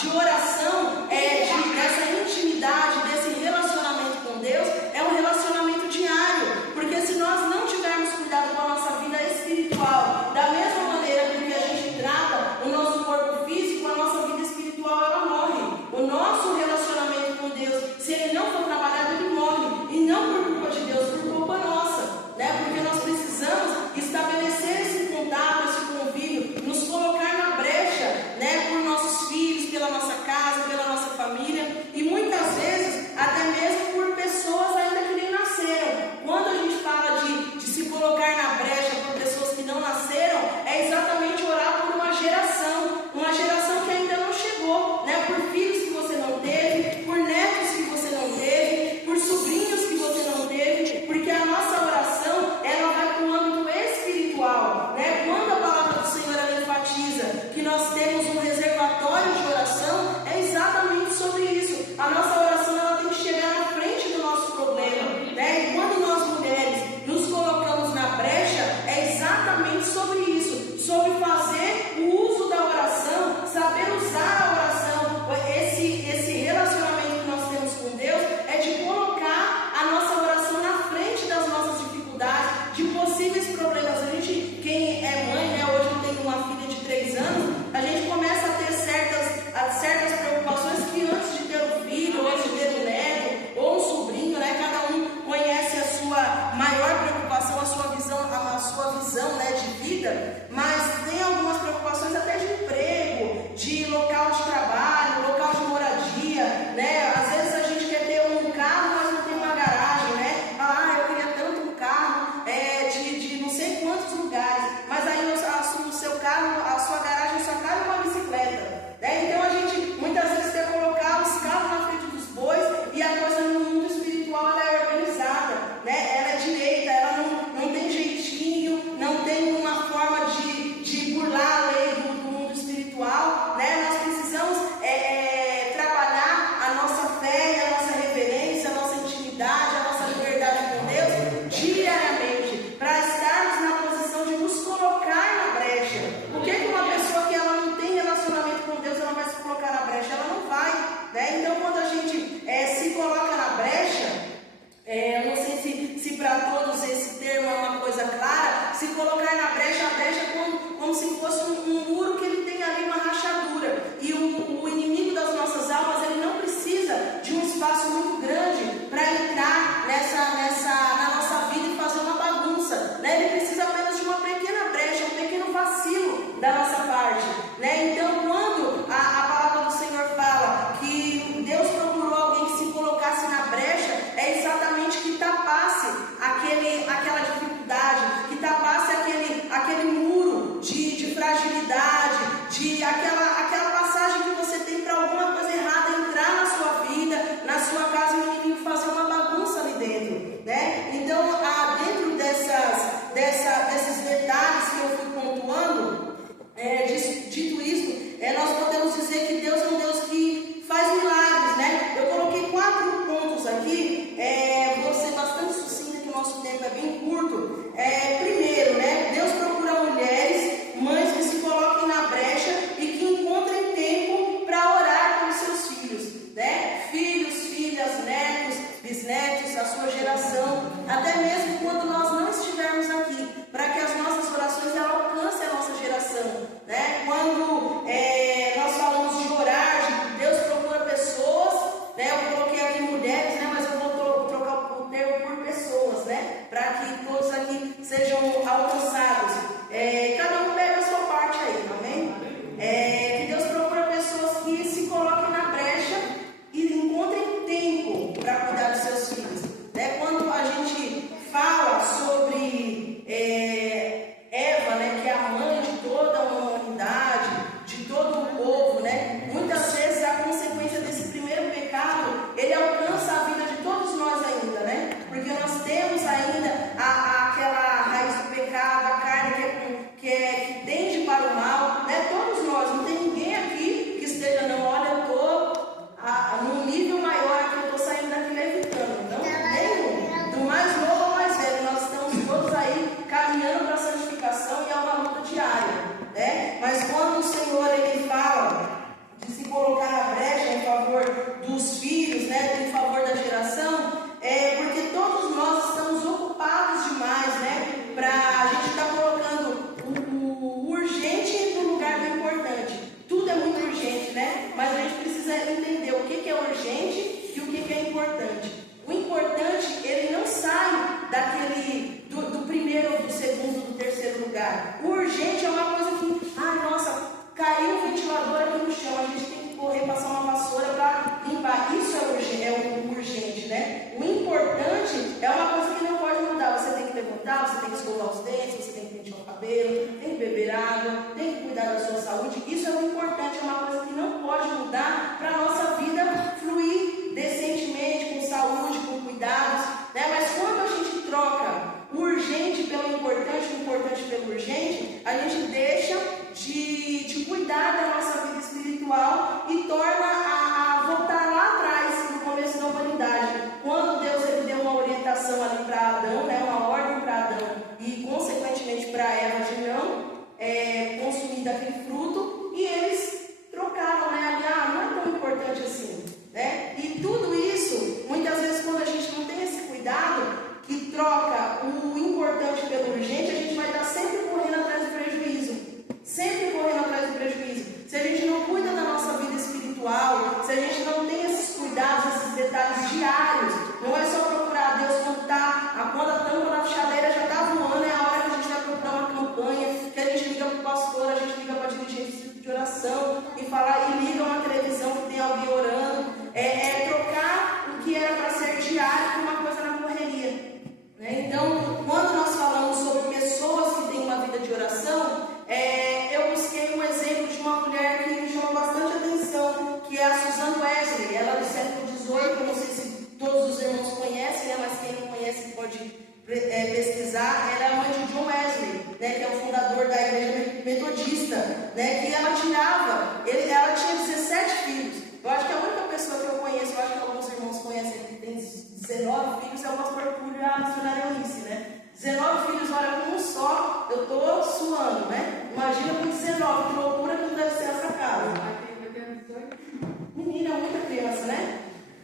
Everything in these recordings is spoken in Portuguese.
de oração, dessa intimidade, desse relacionamento com Deus, é um relacionamento diário. Porque se nós não tivermos cuidado com a nossa vida espiritual, da mesma maneira que a gente trata o nosso corpo físico, a nossa vida espiritual ela morre. O nosso relacionamento com Deus, se ele não for trabalhado, ele morre. E não por culpa de Deus, por culpa nossa, né? Porque nós precisamos estabelecer esse contato, esse convívio, nos colocar na brecha, né? Por nossos filhos, pela nossa casa, urgente e o que é importante. O importante, ele não sai do primeiro, do segundo, do terceiro lugar. O urgente é uma coisa que, nossa, caiu o ventilador aqui no chão, a gente tem que correr, passar uma vassoura para limpar. Isso é o urgente, né? O importante é uma coisa que não pode mudar. Você tem que levantar, você tem que escovar os dentes, você tem que pentear o cabelo, tem que beber água, tem que cuidar da sua saúde. Isso é o importante, é uma coisa que não pode mudar para a nossa vida fluir decentemente, com saúde, com cuidados, né? Mas quando a gente troca o urgente pelo importante, o importante pelo urgente, a gente deixa de cuidar da nossa vida espiritual e torna a voltar lá atrás, no começo da humanidade. Quando Deus ele deu uma orientação ali para Adão, né? Uma ordem para Adão e consequentemente para Eva de não consumir daquele fruto, e eles trocaram, né? Ali, não é tão importante assim, né? E tudo isso, muitas vezes quando a gente não tem esse cuidado, que troca o importante pelo urgente, a gente vai estar sempre correndo atrás do prejuízo. Sempre correndo atrás do prejuízo. Se a gente não cuida da nossa vida espiritual, se a gente não tem esses cuidados, esses detalhes diários, não é só procurar Deus quando a tampa na chaleira já está voando, é a hora que a gente vai procurar uma campanha, que a gente liga para o pastor, a gente liga para dirigente de oração e liga uma televisão que tem alguém orando. É trocar o que era para ser diário por uma coisa na correria. Então, quando nós falamos sobre pessoas que têm uma vida de oração, eu busquei um exemplo de uma mulher que me chamou bastante atenção, que é a Susan Wesley. Ela é do século XVIII, não sei se todos os irmãos conhecem, né? Mas quem não conhece pode pesquisar. Ela é a mãe de John Wesley, né? Que é o fundador da igreja metodista, né? Que ela tinha 17 filhos. Eu acho que a única pessoa que eu conheço, eu acho que alguns irmãos conhecem, que tem 19 filhos, é o pastor Túlio e a missionária Eunice, né? 19 filhos, olha, com um só, eu tô suando, né? Imagina com 19, que loucura que não deve ser essa casa. Menina, é muita criança, né?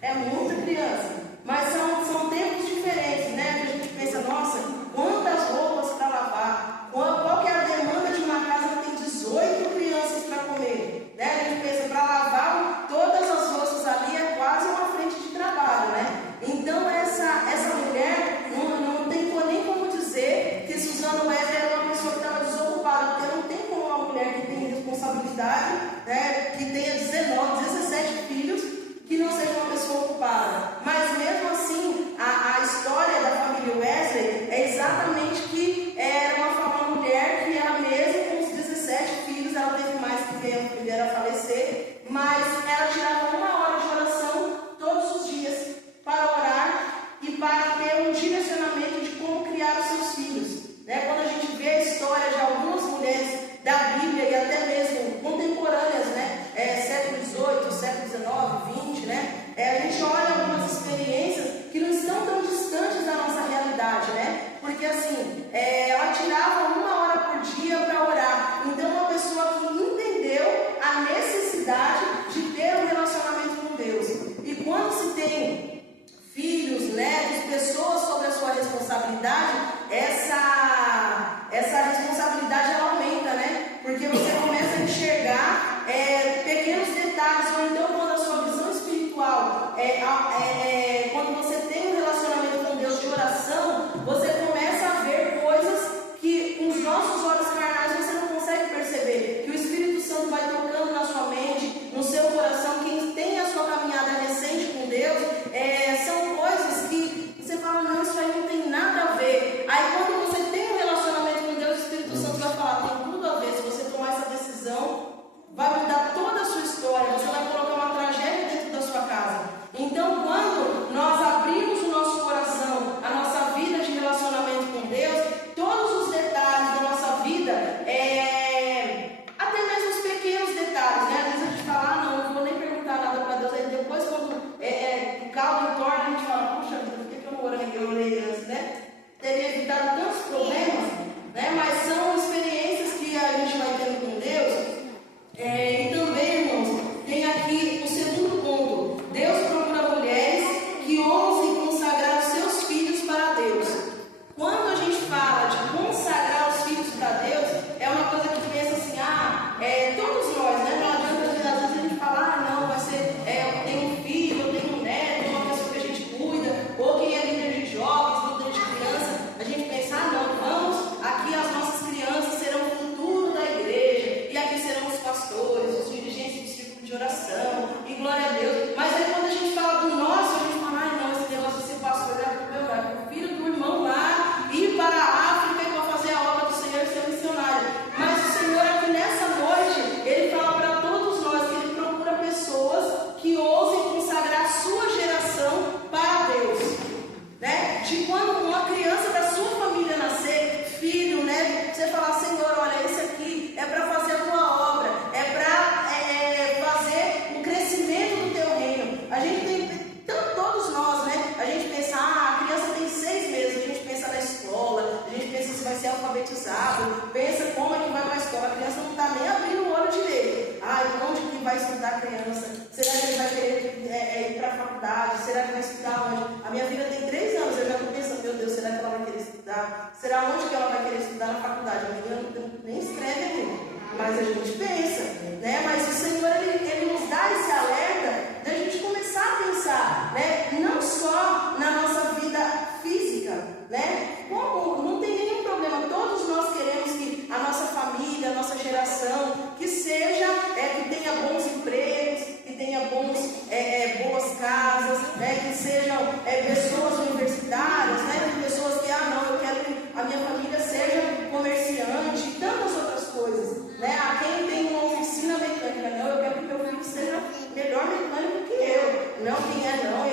É muita criança. Mas são tempos diferentes, né? Que a gente pensa, nossa, quantas roupas para lavar? Qual que é a demanda de uma casa que tem 18 crianças para comer? Né? A gente pensa, para lavar todas as louças ali é quase uma frente de trabalho, né? Então essa mulher não tem nem como dizer que Susana Wesley era uma pessoa que estava desocupada, porque não tem como uma mulher que tem responsabilidade, né, que tenha 19, 17 filhos, que não seja uma pessoa ocupada. Mas mesmo assim, a história da família Wesley é exatamente que era uma mulher que ela mesma, com os 17 filhos, ela teve mais que vieram a falecer, mas ela tirava 1 hora de oração todos os dias para orar e para ter um direcionamento de como criar os seus filhos. Né? Quando a gente vê a história de algumas mulheres da Bíblia e até mesmo contemporâneas, né? Século XVIII, século XIX, XX, né? A gente olha algumas experiências que não estão tão distantes da nossa realidade, né? Porque assim, ela tirava 1 hora por dia para orar. Então, uma pessoa que entendeu a necessidade de ter um relacionamento com Deus. E quando se tem filhos, netos, pessoas sob a sua responsabilidade, essa responsabilidade ela aumenta, né? Porque você começa a enxergar pequenos detalhes, ou então quando a sua visão espiritual quando você tem um relacionamento com Deus de oração, você começa a ver coisas que com os nossos olhos carnais você não consegue perceber, que o Espírito Santo vai tocando na sua mente, no seu coração. Quem tem a sua caminhada recente com Deus, são coisas que você fala, não, isso aí não tem nada a ver. Aí quando estudar a criança? Será que ele vai querer ir para a faculdade? Será que vai estudar onde? A minha filha tem 3 anos, eu já estou pensando, meu Deus, será que ela vai querer estudar? Será onde que ela vai querer estudar na faculdade? A menina nem escreve ainda, mas a gente pensa, né? Mas o Senhor, ele nos dá esse alerta da gente começar a pensar, né? Não só na nossa vida física, né? Como não tem nenhum problema, todos nós queremos que a nossa família, a nossa geração, que seja, que tenha bons empregos, que tenha boas casas, né? Que sejam pessoas universitárias, né? Pessoas que, não, eu quero que a minha família seja comerciante e tantas outras coisas, né? A quem tem uma oficina mecânica, não, eu quero que meu filho seja melhor mecânico que eu. Não, quem é não,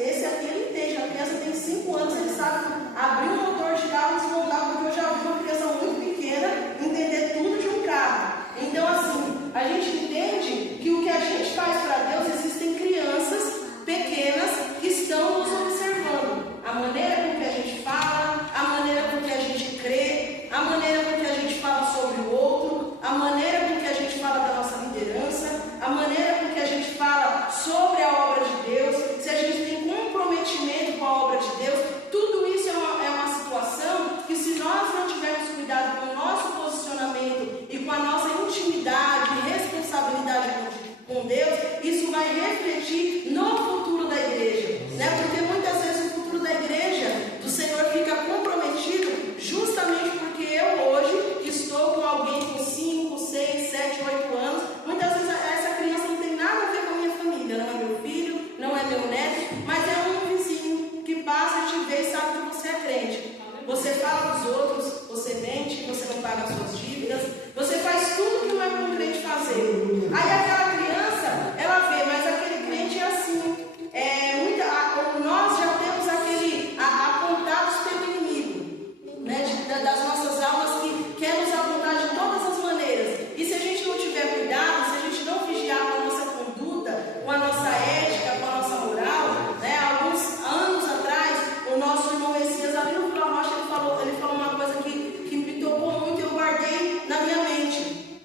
esse aqui ele entende. A criança tem 5 anos, ele sabe abrir um motor de carro e desmontar, porque eu já vi uma criança muito pequena entender tudo de um carro. Então, assim, a gente entende que o que a gente faz para Deus, existem crianças pequenas que estão nos observando. A maneira com que a gente fala, a maneira com que a gente crê, a maneira com que a gente fala sobre o outro, a maneira com que a gente fala da nossa liderança, a maneira com que a gente fala sobre a obra de Deus, se a gente tem comprometimento com a obra de Deus, tudo isso é uma situação que, se nós não tivermos cuidado com o nosso posicionamento e com a nossa intimidade e responsabilidade com Deus, isso vai refletir no futuro da igreja, né? Porque muitas vezes o futuro da igreja do Senhor fica comprometido justamente porque eu hoje estou com alguém com 5, 6, 7, 8 anos. Muitas vezes essa criança não tem nada a ver com a minha família, não é meu filho, não é meu neto, mas é um vizinho que passa e te vê e sabe que você é crente. Você fala dos outros, você mente, você não paga as suas dívidas, você faz tudo que não é para um crente fazer. Aí aquela criança, ela vê, mas aquele crente é assim. Nós já temos apontados pelo inimigo, né? Das nossas almas que quer nos apontar de todas as maneiras. E se a gente não tiver cuidado, se a gente não vigiar com a nossa conduta, com a nossa ética, com a nossa moral, né? Alguns anos atrás, o nosso irmão Messias, ali no Vila Rocha, ele falou uma coisa que me tocou muito e eu guardei na minha mente.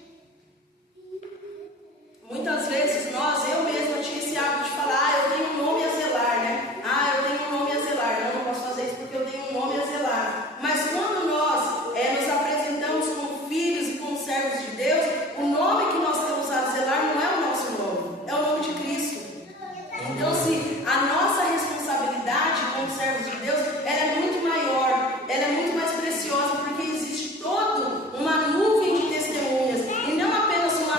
Muitas vezes eu mesma tinha esse hábito de falar, eu tenho um nome a zelar, né? Eu tenho um nome a zelar. Não posso fazer isso porque eu tenho um nome a zelar. Mas quando nós nos apresentamos como filhos e como servos de Deus, o nome que nós temos a zelar não é o nosso nome, é o nome de Cristo. Então, se a nossa responsabilidade como servos de Deus, ela é muito maior, ela é muito mais preciosa, porque existe toda uma nuvem de testemunhas, e não apenas uma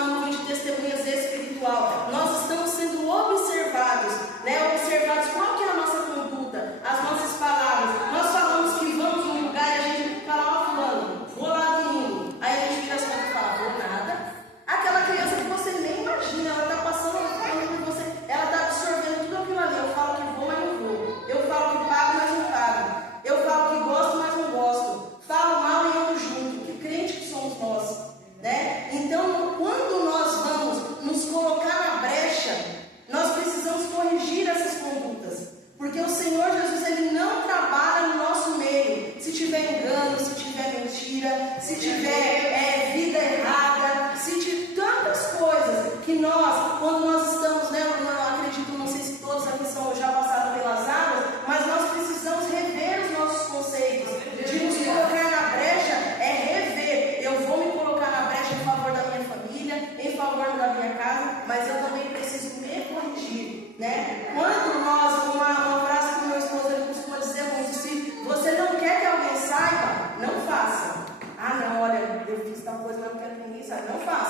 nuvem de testemunhas espiritual. Nós estamos sendo observados, né? Observados qual que é a nossa conduta, as nossas palavras. Nós falamos que vamos num lugar e a gente fala, fulano, vou lá domingo. Aí a gente vira as contas e fala, vou nada. Aquela criança que você nem imagina, ela está passando por você, ela está absorvendo tudo aquilo ali. Eu falo que vou, mas não vou. Eu falo que pago, mas não pago. Eu falo que gosto, mas não gosto. Falo mal e ando junto. Que crente que somos nós, né? Então, quando nós vamos nos colocar na brecha, nós precisamos corrigir essas condutas. Porque o Senhor Jesus, Ele não trabalha no nosso meio. Se tiver engano, se tiver mentira, se tiver vida errada, se tiver tantas coisas que nós, quando nós estamos, né, eu acredito, não sei se todos aqui já passaram pelas águas, mas nós precisamos rever os nossos conceitos. De nos colocar na brecha é rever. Eu vou me colocar na brecha em favor da minha família, em favor da minha casa, mas eu também preciso me corrigir, né? Quando nós, uma frase que meu esposo ele costuma dizer muito, se você não quer que alguém saiba, não faça. Não, olha, eu fiz tal coisa, mas não quero que ninguém saiba. Não faça.